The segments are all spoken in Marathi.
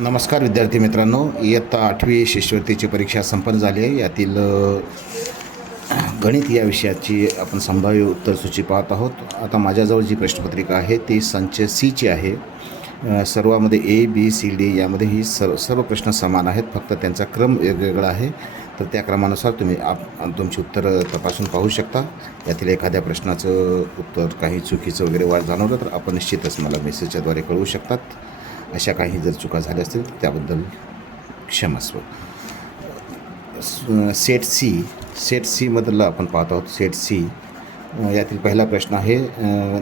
नमस्कार विद्यार्थी मित्रांनो, इयत्ता 8वी शिष्यवृत्तीची परीक्षा संपन्न झाली आहे. यातील गणित या विषयाची आपण संभाव्य उत्तरसूची पाहत आहोत. आता माझ्याजवळ जी प्रश्नपत्रिका आहे ती संच सीची आहे. सर्वामध्ये ए बी सी डी यामध्ये ही सर्व प्रश्न समान आहेत, फक्त त्यांचा क्रम वेगवेगळा आहे. तर त्या क्रमानुसार तुम्ही तुमची उत्तरं तपासून पाहू शकता. यातील एखाद्या प्रश्नाचं उत्तर काही चुकीचं वगैरे जाणवलं तर आपण निश्चितच मला मेसेजच्याद्वारे कळवू शकतात. अशा काही जर चुका झाल्या असतील तर त्याबद्दल क्षमस्व. सेट सीमधलं आपण पाहत आहोत. सेट सी यातील पहिला प्रश्न आहे,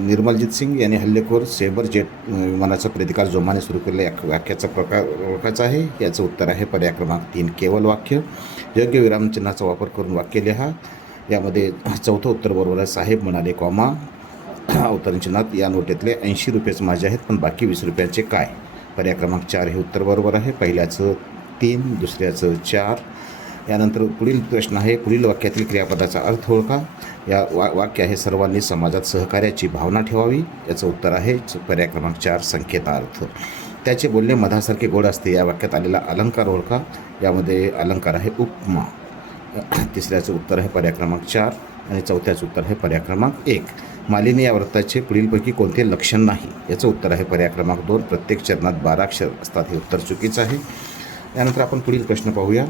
निर्मलजीत सिंग यांनी हल्लेखोर सेबर जेट विमानाचा प्रतिकार जोमाने सुरू केलेला या वाक्याचा प्रकार ओळखायचा आहे. याचं उत्तर आहे पर्याय क्रमांक 3 केवळ वाक्य. योग्य विरामचिन्हाचा वापर करून वाक्य लिहा. यामध्ये चौथं उत्तर बरोबर आहे. साहेब म्हणाले कॉमा अवतरणचिन्हात या नोटेतले 80 रुपयेच माझे आहेत, पण बाकी 20 रुपयांचे काय? पर्याय क्रमांक 4 हे उत्तर बरोबर आहे. पहिल्याचं 3, दुसऱ्याचं 4. यानंतर पुढील प्रश्न आहे, पुढील वाक्यातील क्रियापदाचा अर्थ ओळखा. या वाक्य आहे, सर्वांनी समाजात सहकार्याची भावना ठेवावी. याचं उत्तर आहे पर्याय क्रमांक 4 संकेतार्थ. त्याचे बोलणे मधासारखे गोड असते. या वाक्यात आलेला अलंकार ओळखा. यामध्ये अलंकार आहे उपमा. तिसऱ्याचं उत्तर आहे पर्याय क्रमांक 4 आणि चौथ्याचं उत्तर आहे पर्याय क्रमांक 1. मालिनी या वृत्ताचे पुढीलपैकी कोणते लक्षण नाही? याचं उत्तर आहे पर्याय क्रमांक 2 प्रत्येक चरणात 12 अक्षर असतात. हे उत्तर चुकीचं आहे. यानंतर आपण पुढील प्रश्न पाहूया.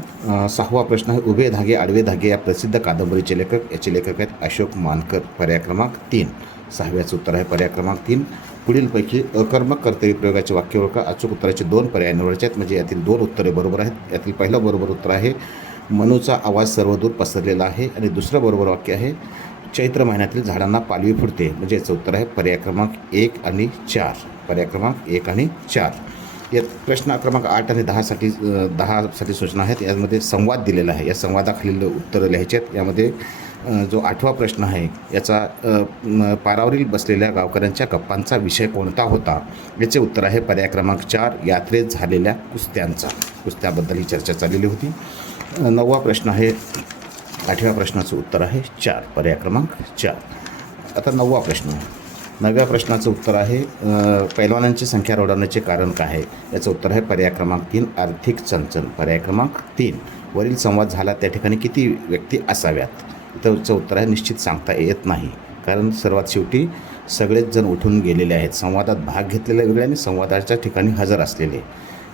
6वा प्रश्न आहे, उभे धागे आडवे धागे या प्रसिद्ध कादंबरीचे लेखक. याचे लेखक आहेत अशोक मानकर. पर्याय क्रमांक 3. 6व्याचं उत्तर आहे पर्याय क्रमांक 3. पुढीलपैकी अकर्मक कर्तरी प्रयोगाचे वाक्य ओळखा. अचूक उत्तराचे 2 पर्याय निवडायचे आहेत, म्हणजे यातील 2 उत्तरे बरोबर आहेत. यातील पहिलं बरोबर उत्तर आहे, मनूचा आवाज सर्वदूर पसरलेला आहे. आणि दुसरं बरोबर वाक्य आहे, चैत्र महिन्यातील झाडांना पालवी फुटते. म्हणजे याचं उत्तर आहे पर्याय क्रमांक 1 आणि 4. पर्याय क्रमांक 1 आणि 4. यात प्रश्न क्रमांक 8 आणि 10साठी सूचना आहेत. यामध्ये संवाद दिलेला आहे. या संवादाखालील उत्तरं लिहायचे आहेत. यामध्ये जो 8वा प्रश्न आहे, याचा पारावरील बसलेल्या गावकऱ्यांच्या गप्पांचा विषय कोणता होता? याचे उत्तर आहे पर्याय क्रमांक 4 यात्रेत झालेल्या कुस्त्याबद्दल ही चर्चा चाललेली होती. 9वा प्रश्न आहे, 8व्या प्रश्नाचं उत्तर आहे 4. पर्याय क्रमांक 4. आता 9वा प्रश्न. 9व्या प्रश्नाचं उत्तर आहे, पैलवानांची संख्या रोडवण्याचे कारण काय आहे? याचं उत्तर आहे पर्याय क्रमांक 3 आर्थिक चणचण. पर्याय क्रमांक 3. वरील संवाद झाला त्या ठिकाणी किती व्यक्ती असाव्यात? त्याचं उत्तर आहे निश्चित सांगता येत नाही, कारण सर्वात शेवटी सगळेच जण उठून गेलेले आहेत. संवादात भाग घेतलेले वेगळे आणि संवादाच्या ठिकाणी हजर असलेले.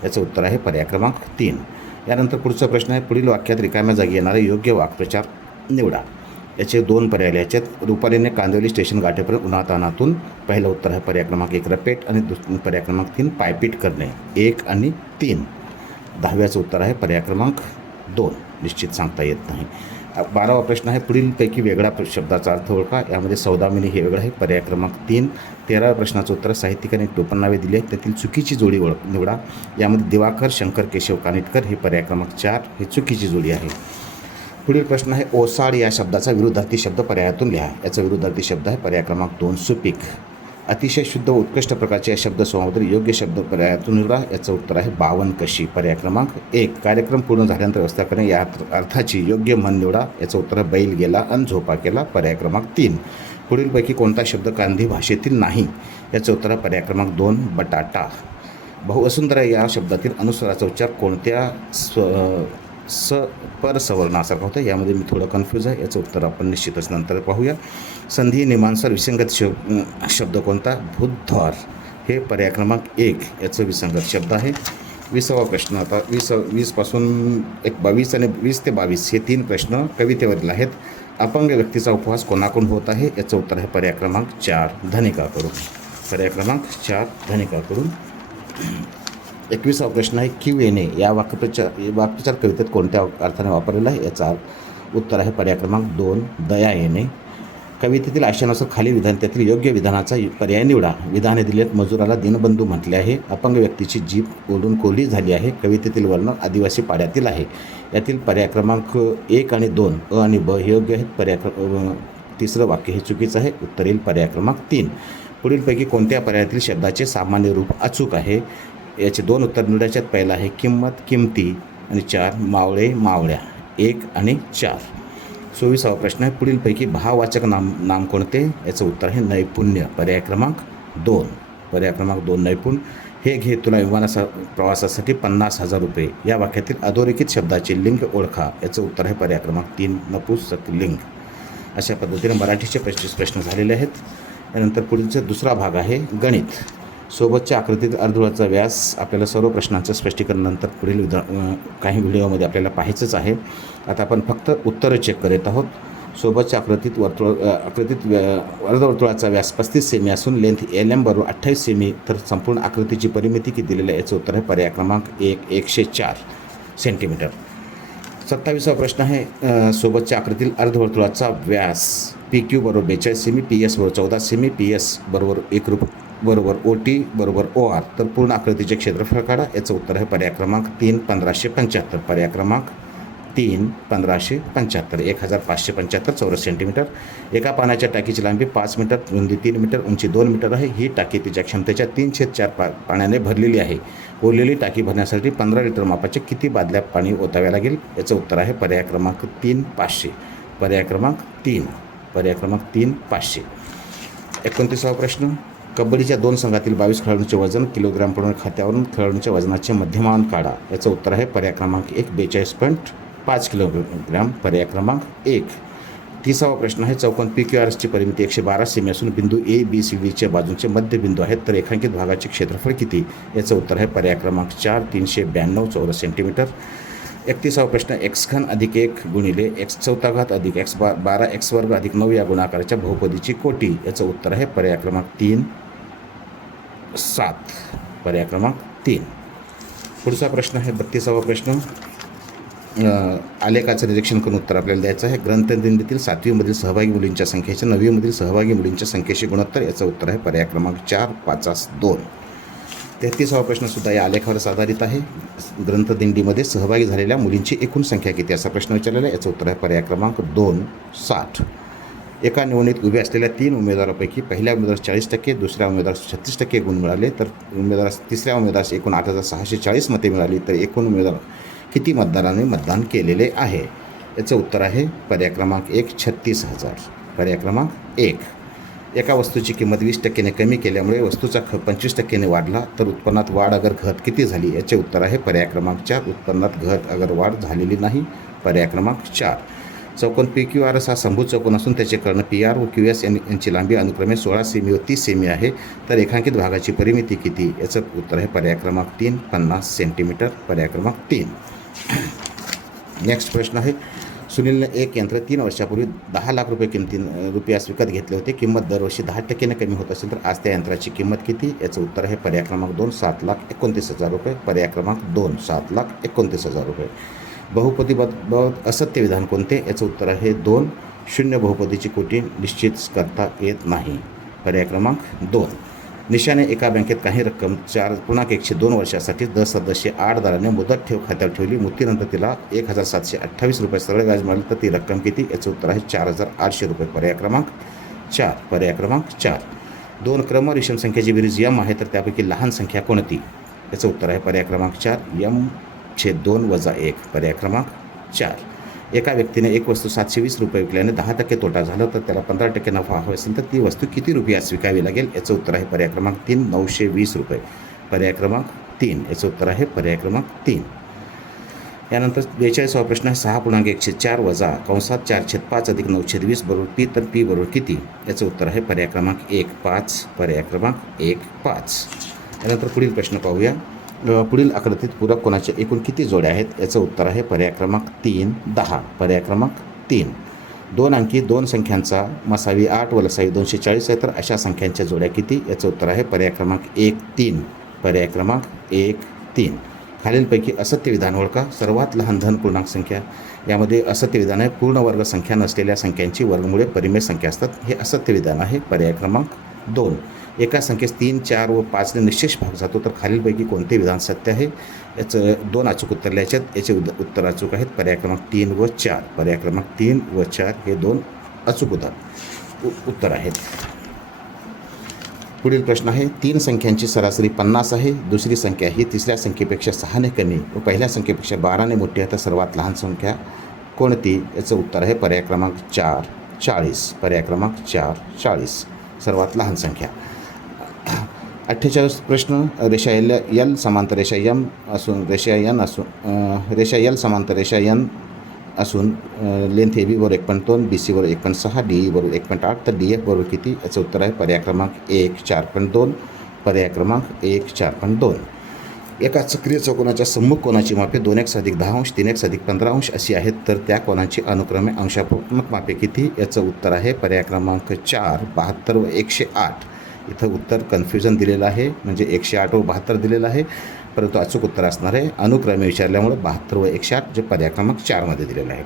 याचं उत्तर आहे पर्याय क्रमांक 3. यानंतर पुढचा प्रश्न आहे, पुढील वाक्यात रिकाम्या जागी येणारे योग्य वाक्प्रचार निवडा. याचे 2 पर्याय लिहायचे आहेत. रुपालीने कांदिवली स्टेशन गाठेपर्यंत उन्हातानातून. पहिलं उत्तर आहे पर्याय क्रमांक 1 रपेट आणि पर्याय क्रमांक 3 पायपीट करणे. 1 आणि 3. 10व्याचं उत्तर आहे पर्याय क्रमांक 2 निश्चित सांगता येत नाही. 12वा प्रश्न आहे, पुढीलपैकी वेगळा शब्दाचा अर्थ ओळखा. यामध्ये सौदामिनी हे वेगळं आहे. पर्याय क्रमांक 3. 13व्या प्रश्नाचं उत्तर, साहित्यिकाने टोपणनावे दिली आहेत, त्यातील चुकीची जोडी निवडा. यामध्ये दिवाकर शंकर केशव कानिटकर हे पर्याय क्रमांक 4 हे चुकीची जोडी आहे. पुढील प्रश्न आहे, ओसाड या शब्दाचा विरुद्धार्थी शब्द पर्यायातून लिहा. याचा विरुद्धार्थी शब्द आहे पर्याय क्रमांक 2 सुपीक. अतिशय शुद्ध व उत्कृष्ट प्रकारचे या शब्दसमूहातील योग्य शब्द पर्यायातून निवडा. याचं उत्तर आहे बावनकशी. पर्याय क्रमांक 1. कार्यक्रम पूर्ण झाल्यानंतर व्यवस्था करणे या अर्थाची योग्य म्हण निवडा. याचं उत्तर आहे बैल गेला आणि झोपा केला. पर्याय क्रमांक 3. पुढीलपैकी कोणता शब्द गांधी भाषेतील नाही? याचं उत्तर आहे पर्याय क्रमांक 2 बटाटा. बहुवसुंधरा या शब्दातील अनुस्वाराचा उच्चार कोणत्या परसवर्णासारखा होतं? यामध्ये मी थोडं कन्फ्यूज आहे. याचं उत्तर आपण निश्चितच नंतर पाहूया. संधी नियमानुसार विसंगत शब्द कोणता? भूतध्वार हे पर्याय क्रमांक 1 याचं विसंगत शब्द आहे. 20वा प्रश्न. आता 20 पासून 22 आणि 20 ते 22 हे 3 प्रश्न कवितेवरील आहेत. अपंग व्यक्तीचा उपवास कोणाकडून होत आहे? याचं उत्तर आहे पर्याय क्रमांक 4 धनिकाकडून. पर्याय क्रमांक 4 धनिकाकडून. 21वा प्रश्न आहे, क्यू येणे या वाक्प्रचार कवितेत कोणत्या अर्थाने वापरलेला आहे? याचा उत्तर आहे पर्याय क्रमांक 2 दया येणे. कवितेतील आशयानुसार खाली विधान त्यातील योग्य विधानाचा पर्याय निवडा. विधाने दिलेत, मजुराला दीनबंधू म्हटले आहे. अपंग व्यक्तीची जीभ ओढून कोरडी झाली आहे. कवितेतील वर्णन आदिवासी पाड्यातील आहे. यातील पर्याय क्रमांक 1 आणि 2 अ आणि ब हे योग्य आहेत. तिसरं वाक्य हे चुकीचं आहे. उत्तर येईल पर्याय क्रमांक 3. पुढीलपैकी कोणत्या पर्यायातील शब्दाचे सामान्य रूप अचूक आहे? याचे 2 उत्तर निवडायचे आहेत. पहिला आहे किंमत किमती आणि 4 मावळे मावळ्या. 1 आणि 4. 24वा प्रश्न आहे, पुढीलपैकी भाववाचक नाम कोणते? याचं उत्तर आहे नैपुण्य. पर्याय क्रमांक 2. पर्याय क्रमांक 2 नैपुण्य. हे घे तुला विमानाचा प्रवासासाठी 50,000 रुपये. या वाक्यातील अधोरेखित शब्दाचे लिंग ओळखा. याचं उत्तर आहे पर्याय क्रमांक 3 नपुंसक लिंग. अशा पद्धतीने मराठीचे 25 प्रश्न झालेले आहेत. त्यानंतर पुढचा दुसरा भाग आहे गणित. सोबतच्या आकृतीतील अर्धवर्तुळाचा व्यास आपल्याला सर्व प्रश्नांचं स्पष्टीकरण नंतर पुढील काही व्हिडिओमध्ये आपल्याला पाहायचंच आहे. आता आपण फक्त उत्तरं चेक करत आहोत. सोबतच्या आकृतीत अर्धवर्तुळाचा व्यास 35 सेमी असून लेंथ LM बरोबर 28 सेमी. तर संपूर्ण आकृतीची परिमिती किती दिलेली आहे? याचं उत्तर आहे पर्याय क्रमांक 1 104 सेंटीमीटर. 27वा प्रश्न आहे सोबतच्या आकृतीतील अर्धवर्तुळाचा व्यास PQ बरोबर 42 सेमी, PS बरोबर 14 सेमी, PS बरोबर 1 बरोबर OT बरोबर OR. तर पूर्ण आकृतीचे क्षेत्रफळ काढा. याचं उत्तर आहे पर्याय क्रमांक 3 1575. पर्याय क्रमांक 3 1575 1575 चौरस सेंटीमीटर. एका पाण्याच्या टाकीची लांबी 5 मीटर, रुंदी 3 मीटर, उंची 2 मीटर आहे. ही टाकी तिच्या क्षमतेच्या 3/4 पाण्याने भरलेली आहे. उरलेली टाकी भरण्यासाठी 15 लिटर मापाचे किती बादल्या पाणी ओताव्या लागेल? याचं उत्तर आहे पर्याय क्रमांक 3 500. पर्याय क्रमांक 3 500. 29वा प्रश्न. कबड्डीच्या 2 संघातील 22 खेळाडूंचे वजन किलोग्राम प्रमाणे खात्यावरून खेळाडूंच्या वजनाचे मध्यमान काढा. याचं उत्तर आहे पर्याय क्रमांक 1 42.5 किलोग्राम. पर्याय क्रमांक 1. 30वा प्रश्न आहे चौकोन PQRSची परिमिती 112 सेमी असून बिंदू ABCDच्या बाजूंचे मध्यबिंदू आहेत. तर रेखांकित भागाचे क्षेत्रफळ किती? याचं उत्तर आहे पर्याय क्रमांक 4 392 चौरस सेंटीमीटर. 31वा प्रश्न. x³ अधिक 1 गुणिले x² अधिक x12 x² अधिक 9 या गुणाकाराच्या बहुपदीची कोटी. याचं उत्तर आहे पर्याय क्रमांक 3 7. पर्याय क्रमांक 3. पुढचा प्रश्न आहे 32वा प्रश्न. आलेखाचं निरीक्षण करून उत्तर आपल्याला द्यायचं आहे. ग्रंथदिंडीतील 7वीमधील सहभागी मुलींच्या संख्येच्या 9वीमधील सहभागी मुलींच्या संख्येशी गुणोत्तर. याचं उत्तर आहे पर्याय क्रमांक 4 5 2. 33वा प्रश्नसुद्धा या आलेखावरच आधारित आहे. ग्रंथदिंडीमध्ये सहभागी झालेल्या मुलींची एकूण संख्या किती? असा प्रश्न विचारलेला आहे. याचं उत्तर आहे पर्याय क्रमांक 2 60. एका निवडणुकीत उभे असलेल्या 3 उमेदवारापैकी पहिल्या उमेदवारास 40%, दुसऱ्या उमेदवारास 36% गुण मिळाले. तर तिसऱ्या उमेदवारास एकूण 8640 मते मिळाली. तर एकूण उमेदवार किती मतदारांनी मतदान केलेले आहे? याचं उत्तर आहे पर्याय क्रमांक 1 36,000. पर्याय क्रमांक 1. एका वस्तूची किंमत 20% कमी केल्यामुळे वस्तूचा खप 25% वाढला. तर उत्पन्नात वाढ अगर घट किती झाली? याचे उत्तर आहे पर्याय क्रमांक 4 उत्पन्नात घट अगर वाढ झालेली नाही. पर्याय क्रमांक 4. चौकोन PQRS हा समभुज चौकोन असून त्याचे कर्ण PR व QS यांची लांबी अनुक्रमे 16 सेमी व 30 सेमी आहे. तर रेखांकित भागाची परिमिती किती? याचं उत्तर आहे पर्याय क्रमांक 3 50 सेंटीमीटर. पर्याय क्रमांक 3. नेक्स्ट प्रश्न आहे. सुनीलने एक यंत्र 3 वर्षापूर्वी 10 लाख रुपयास विकत घेतले होते. किंमत दरवर्षी 10% कमी होत असेल तर आज त्या यंत्राची किंमत किती? याचं उत्तर आहे पर्याय क्रमांक 2 7,29,000 रुपये. पर्याय क्रमांक 2 7,29,000 रुपये. बहुपदीबाबत असत्य विधान कोणते? याचं उत्तर आहे 2 शून्य बहुपदीची कोटी निश्चित करता येत नाही. पर्याय क्रमांक 2. निशाने एका बँकेत काही रक्कम 4.102 वर्षासाठी 10 सदस्य 8 दराने मुदत ठेव खात्यावर ठेवली. मुक्तीनंतर तिला 1,728 रुपये सरळ व्याज मिळाले. तर ती रक्कम किती? याचं उत्तर आहे 4,800 रुपये. पर्याय क्रमांक 4. पर्याय क्रमांक 4. 2 क्रम विषम संख्येची बेरीज m आहे. तर त्यापैकी लहान संख्या कोणती? याचं उत्तर आहे पर्याय क्रमांक 4 m/2 - 1. पर्याय क्रमांक 4. एका व्यक्तीने एक वस्तू 720 रुपये विकल्याने 10% तोटा झाला. तर त्याला 15% नफा हवा असेल तर ती वस्तू किती रुपयास विकावी लागेल? याचं उत्तर आहे पर्याय क्रमांक 3 920 रुपये. पर्याय क्रमांक 3. याचं उत्तर आहे पर्याय क्रमांक 3. यानंतर 42वा प्रश्न आहे. 6.104 वजा कंसात 4/5 अधिक 9/20 बरोबर p. तर p बरोबर किती? याचं उत्तर आहे पर्याय क्रमांक 1 5. पर्याय क्रमांक 1 5. यानंतर पुढील प्रश्न पाहूया. पुढील आकृतीत पूरक कोणाचे एकूण किती जोड्या आहेत? याचं उत्तर आहे पर्याय क्रमांक 3 10. पर्याय क्रमांक 3. 2 अंकी 2 संख्यांचा मसावी 8 व लसावी 240 आहे. तर अशा संख्यांच्या जोड्या किती? याचं उत्तर आहे पर्याय क्रमांक 1 3. पर्याय क्रमांक 1 3. खालीलपैकी असत्य विधान ओळखा. सर्वात लहान धन पूर्णांक संख्या. यामध्ये असत्य विधान आहे पूर्ण वर्ग संख्या नसलेल्या संख्यांची वर्गमुळे परिमेय संख्या असतात. हे असत्य विधान आहे. पर्याय क्रमांक 2. एका संख्येस 3 4 व 5ने निश्चेष भाग जातो. तर खालीलपैकी कोणते विधान सत्य आहे? याचं 2 अचूक उत्तर लिहायचे आहेत. याचे उत्तर अचूक आहेत. पर्याय क्रमांक 3 व 4. पर्याय क्रमांक 3 व 4 हे 2 अचूक उत्तर आहेत. पुढील प्रश्न आहे. 3 संख्यांची सरासरी 50 आहे. दुसरी संख्या ही तिसऱ्या संख्येपेक्षा 6ने कमी व पहिल्या संख्येपेक्षा 12ने मोठी आहे. तर सर्वात लहान संख्या कोणती? याचं उत्तर आहे पर्याय क्रमांक 4 40. पर्याय क्रमांक 4 40. सर्वात लहान संख्या. 48 प्रश्न, रेषा एल समांतर रेषा एम असून रेषा एन असून रेषा एल समांतर रेषा एन असून लेंथ ए बी बरोबर 1.2, बी सी बरोबर 1.6, डी ई बरोबर 1.8, तर डी एफ बरोबर किती? याचं उत्तर आहे पर्याय क्रमांक 1 4.2. पर्याय क्रमांक 1 4.2. एका चक्रीय चौकोनाच्या सम्मुख कोनाची मापे 2x अधिक 10 अंश 3x अधिक 15 अंश अशी आहेत, तर त्या कोनाची अनुक्रमे अंशात्मक मापे किती? याचं उत्तर आहे पर्याय क्रमांक 4 72 व 108. इथं उत्तर कन्फ्युजन दिलेलं आहे, म्हणजे 108 व 72 दिलेलं आहे, परंतु अचूक उत्तर असणार आहे अनुक्रमे विचारल्यामुळे 72 व 108 जे पर्याय क्रमांक 4मध्ये दिलेलं आहे.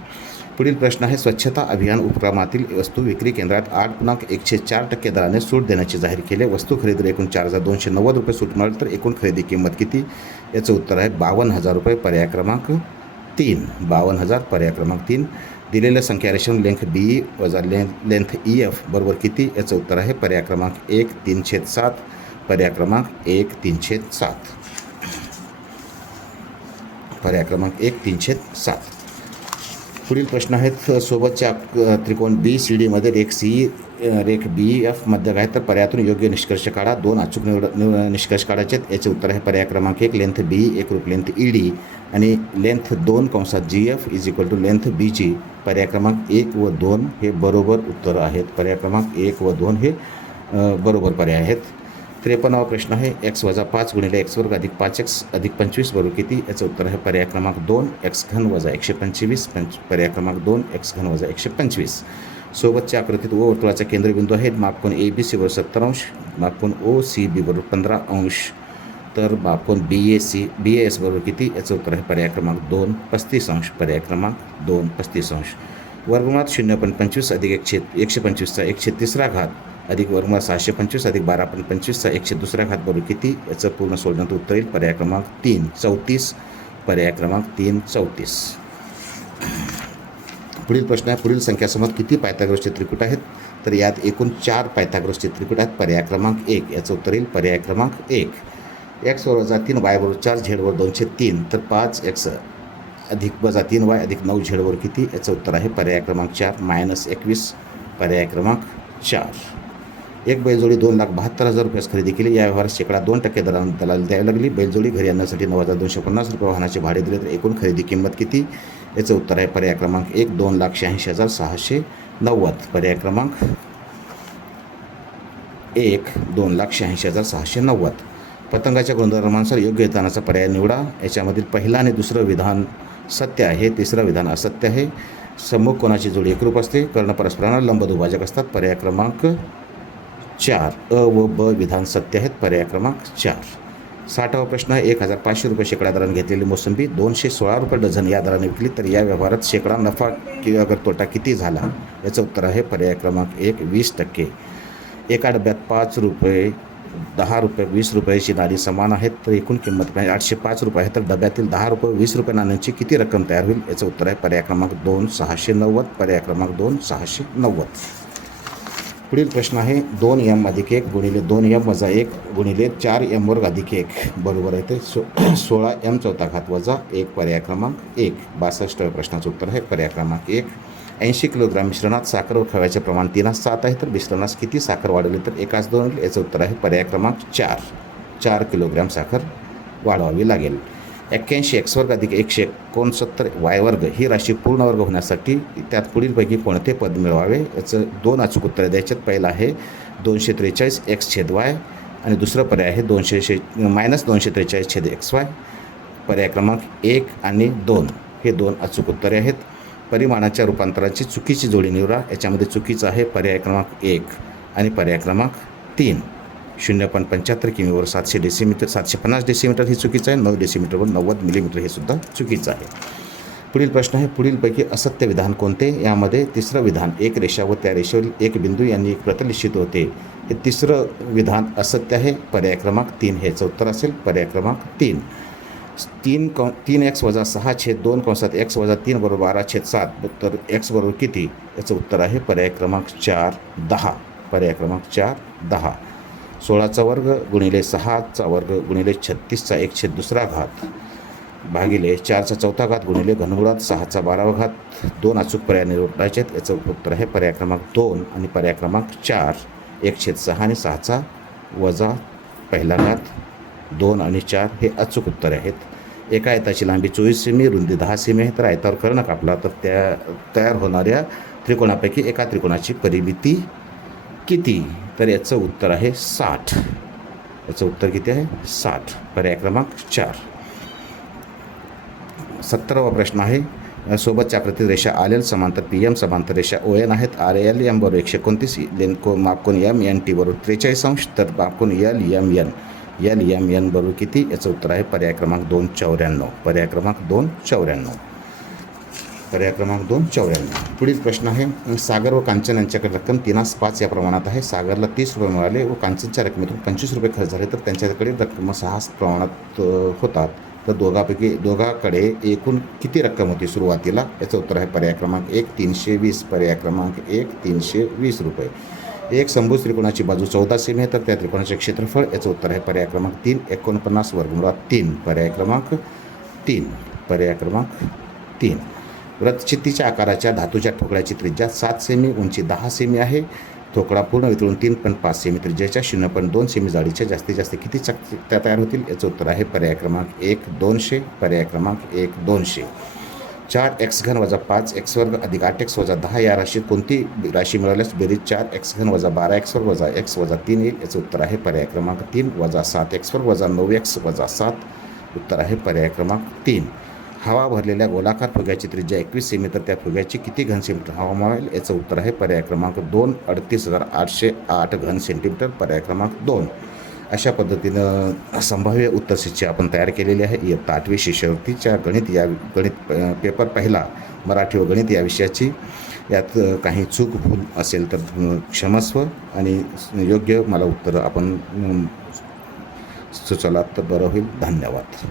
पुढील प्रश्न आहे, स्वच्छता अभियान उपक्रमातील वस्तू विक्री केंद्रात 8.104% दराने सूट देण्याची जाहीर केली. वस्तू खरेदीवर एकूण 4,290 रुपये सूट मिळाली, तर एकूण खरेदी किंमत किती? याचं उत्तर आहे 52,000 रुपये. पर्याय क्रमांक 3 52,000. पर्याय क्रमांक 3. दिलेल्या संख्या रेषेवरून लेंथ बी वजा लेंथ ई एफ बरोबर किती? याचं उत्तर आहे पर्याय क्रमांक 1 3/7. पर्याय क्रमांक 1 3/7. पर्याय क्रमांक 1 3/7. पुढील प्रश्न आहेत, सोबतच्या त्रिकोण बी सी डीमध्ये रेख बी एफ मध्य आहे, तर पर्यायातून योग्य निष्कर्ष काढा. 2 अचूक निष्कर्ष काढायचे आहेत. याचे उत्तर आहे पर्याय क्रमांक 1 लेंथ बी एकरूप लेंथ ई डी आणि लेंथ 2 कंसात G F is equal to length B G. पर्याय क्रमांक 1 व 2 हे बरोबर उत्तरं आहेत. पर्याय क्रमांक 1 व 2 हे बरोबर पर्याय आहेत. 53वा प्रश्न आहे, x वजा 5 गुणिले x वर्ग अधिक 5x अधिक 25 बरोबर किती? याचं उत्तर आहे पर्याय क्रमांक 2 x घन वजा 125. पर्याय क्रमांक 2 x घन वजा 125. सोबतच्या आकृतीत ओ वर्तुळाचा केंद्रबिंदू आहे. मापकोन ए बी सी बरोबर 70 अंश, मापकोन ओ सी बी बरोबर 15 अंश, तर मापकोन बी ए एस बरोबर किती? याचं उत्तर आहे पर्याय क्रमांक 2 35 अंश. पर्याय क्रमांक 2 35 अंश. वर्गमुळात 0.25 अधिक 125चा 1/3 अधिक वर्गमुळात 625 अधिक 12.25चा 1/2 बरोबर किती? याचं पूर्ण सोडण्यात उत्तर येईल पर्याय क्रमांक 3 34. पर्याय क्रमांक 3 34. पुढील प्रश्न आहे, पुढील संख्यासमोर किती पायथागोरसचे त्रिकूट आहेत? तर यात एकूण 4 पायथागोरसचे त्रिकूट आहेत. पर्याय क्रमांक 1. याचं उत्तर येईल पर्याय क्रमांक 1. x वजा 3 y बरोबर 4 z बरोबर 203, तर 5x अधिक वजा 3y अधिक 9z बरोबर किती? याचं उत्तर आहे पर्याय क्रमांक 4 -21. पर्याय क्रमांक 4. एक बैलजोडी 2,72,000 रुपयास खरेदी केली. या व्यवहारात 2% दराने दलाल द्यावी लागली. बैलजोडी घरी आणण्यासाठी 9,250 रुपये वाहनाचे भाडे दिले, तर एकूण खरेदी किंमत किती? याचं उत्तर आहे पर्याय क्रमांक 1 2,86,690. पर्याय क्रमांक 1 2,86,690. पतंगाच्या गुणधर्मानुसार योग्य विधानाचा पर्याय निवडा. याच्यामधील पहिलं आणि दुसरं विधान सत्य आहे, तिसरं विधान असत्य आहे. सम्मुख कोनाची जोडी एकरूप असते, कर्ण परस्परांना लंब दुभाजक असतात. पर्याय क्रमांक 4 अ व ब विधान सत्य आहेत. पर्याय क्रमांक 4. 60वा प्रश्न आहे, 1,500 रुपये शेकडा दराने घेतलेली मोसंबी 216 रुपये डझन या दराने विकली, तर या व्यवहारात शेकडा नफा किंवा अगर तोटा किती झाला? याचं उत्तर आहे पर्याय क्रमांक 1 20%. एका डब्यात 5 रुपये 10 रुपये 20 रुपयाची नाणी समान आहेत, तर एकूण किंमत 805 रुपये आहे, तर डब्यातील 10 रुपये 20 रुपये नाण्यांची किती रक्कम तयार होईल? याचं उत्तर आहे पर्याय क्रमांक 2 690. पर्याय क्रमांक 2 690. पुढील प्रश्न आहे, 2m अधिक 1 गुणिले 2m वजा 1 गुणिले 4m वर्ग अधिक 1 बरोबर आहे ते 16m चौथा घात वजा 1. पर्याय क्रमांक 1. 62व्या प्रश्नाचं उत्तर आहे पर्याय क्रमांक 1. 80 किलोग्राम मिश्रणात साखर व खव्याचे प्रमाण 3:7 आहे, तर मिश्रणास किती साखर वाढवली? तर 1:2 होईल. याचं उत्तर आहे पर्याय क्रमांक 4 किलोग्राम साखर वाढवावी लागेल. 81 x वर्ग अधिक 169 y वर्ग ही राशी पूर्ण वर्ग होण्यासाठी त्यात पुढीलपैकी कोणते पद मिळवावे? याचं 2 अचूक उत्तरे द्यायचे. पहिलं आहे 243 x/y आणि दुसरं पर्याय आहे -243 xy. पर्याय क्रमांक 1 आणि 2 हे 2 अचूक उत्तरे आहेत. परिमाणाच्या रूपांतराची चुकीची जोडी निवडा. याच्यामध्ये चुकीचं आहे पर्याय क्रमांक 1 आणि पर्याय क्रमांक 3. 0.75 किमीवर 750 डेसिमीटर हे चुकीचं आहे. 9 डेसिमीटरवर 90 मिलीमीटर हे सुद्धा चुकीचं आहे. पुढील प्रश्न आहे, पुढीलपैकी असत्य विधान कोणते? यामध्ये तिसरं विधान, एक रेषा व त्या रेषेवरील एक बिंदू यांनी एक प्रतल निश्चित होते, हे तिसरं विधान असत्य आहे. पर्याय क्रमांक 3 हेचं उत्तर असेल. पर्याय क्रमांक 3. 3x वजा 6/2 कंसात x वजा 3 बरोबर 12/7, तर x बरोबर किती? याचं उत्तर आहे पर्याय क्रमांक 4 10. पर्याय क्रमांक 4 10. 16चा वर्ग गुणिले 6चा वर्ग गुणिले 36चा 1/2 भागिले 4चा चौथा घात गुणिले घनमुळात 6चा 12वा घात. 2 अचूक पर्याय निवडायचे आहेत. याचं उत्तर आहे पर्याय क्रमांक 2 आणि पर्याय क्रमांक 4 1/6 आणि 6चा वजा पहिला घात, 2 आणि 4 हे अचूक उत्तरे आहेत. एका आयताची लांबी 24 सेमी, रुंदी 10 सेमी आहे. तर आयतावर कर्ण कापला तर त्या तयार होणाऱ्या त्रिकोणापैकी एका त्रिकोणाची परिमिती किती? तर याचं उत्तर आहे 60. याचं उत्तर किती आहे? 60. पर्याय क्रमांक 4. 17वा प्रश्न आहे. सोबतच्या आकृतीत रेषा आर समांतर PM समांतर रेषा ON आहेत. RLM बरोबर 129, मापकोन MNT बरोबर 43 अंश, तर मापकोन LMN बरोबर किती? याचं उत्तर आहे पर्याय क्रमांक 2 94. पर्याय क्रमांक 2 94. पर्याय क्रमांक 2 94. पुढील प्रश्न आहे. सागर व कांचन यांच्याकडे रक्कम 3:5 या प्रमाणात आहे. सागरला 30 रुपये मिळाले व कांचनच्या रकमेतून 25 रुपये खर्च झाले, तर त्यांच्याकडे रक्कम 6 प्रमाणात होतात. तर दोघाकडे एकूण किती रक्कम होती सुरुवातीला? याचं उत्तर आहे पर्याय क्रमांक 1 320. पर्याय क्रमांक 1 320 रुपये. एक समभुज त्रिकोणाची बाजू 14 सेमी आहे, तर त्या त्रिकोणाचे क्षेत्रफळ? याचं उत्तर आहे पर्याय क्रमांक 3 49 वर्गमुळात 3. पर्याय क्रमांक 3. पर्याय क्रमांक 3. व्रतचित्तीच्या आकाराच्या धातूच्या ठोकळ्याची त्रिज्या 7 सेमी, उंची 10 सेमी आहे. ठोकळा पूर्ण वितळून 3.5 सेमी त्रिज्याच्या 0.2 सेमी जाडीच्या जास्तीत जास्त किती चकत्या तयार होतील? याचं उत्तर आहे पर्याय क्रमांक 1 200. पर्याय क्रमांक 1 200. 4x³ - 5x² + 8x - 10 या राशीत कोणती राशी मिळाल्यास बेरीज 4x³ - 12x² - x 3 येईल? याचं उत्तर आहे पर्याय क्रमांक 3 -7x² - 9x - 7. उत्तर आहे पर्याय क्रमांक 3. हवा भरलेल्या गोलाकार फुग्याची त्रिज्या 21 सेमी, तर त्या फुग्याची किती घन सेंटीमीटर हवा मिळेल? याचं उत्तर आहे पर्याय क्रमांक 2 38,808 घन सेंटीमीटर. पर्याय क्रमांक 2. अशा पद्धतीनं संभाव्य उत्तरसूची आपण तयार केलेली आहे. इयत्ता 8वी शिष्यवृत्तीच्या गणित पेपर पहिला मराठी व गणित या विषयाची. यात काही चूक भूल असेल तर क्षमस्व, आणि योग्य मला उत्तर आपण सुचवलात तर बरं होईल. धन्यवाद.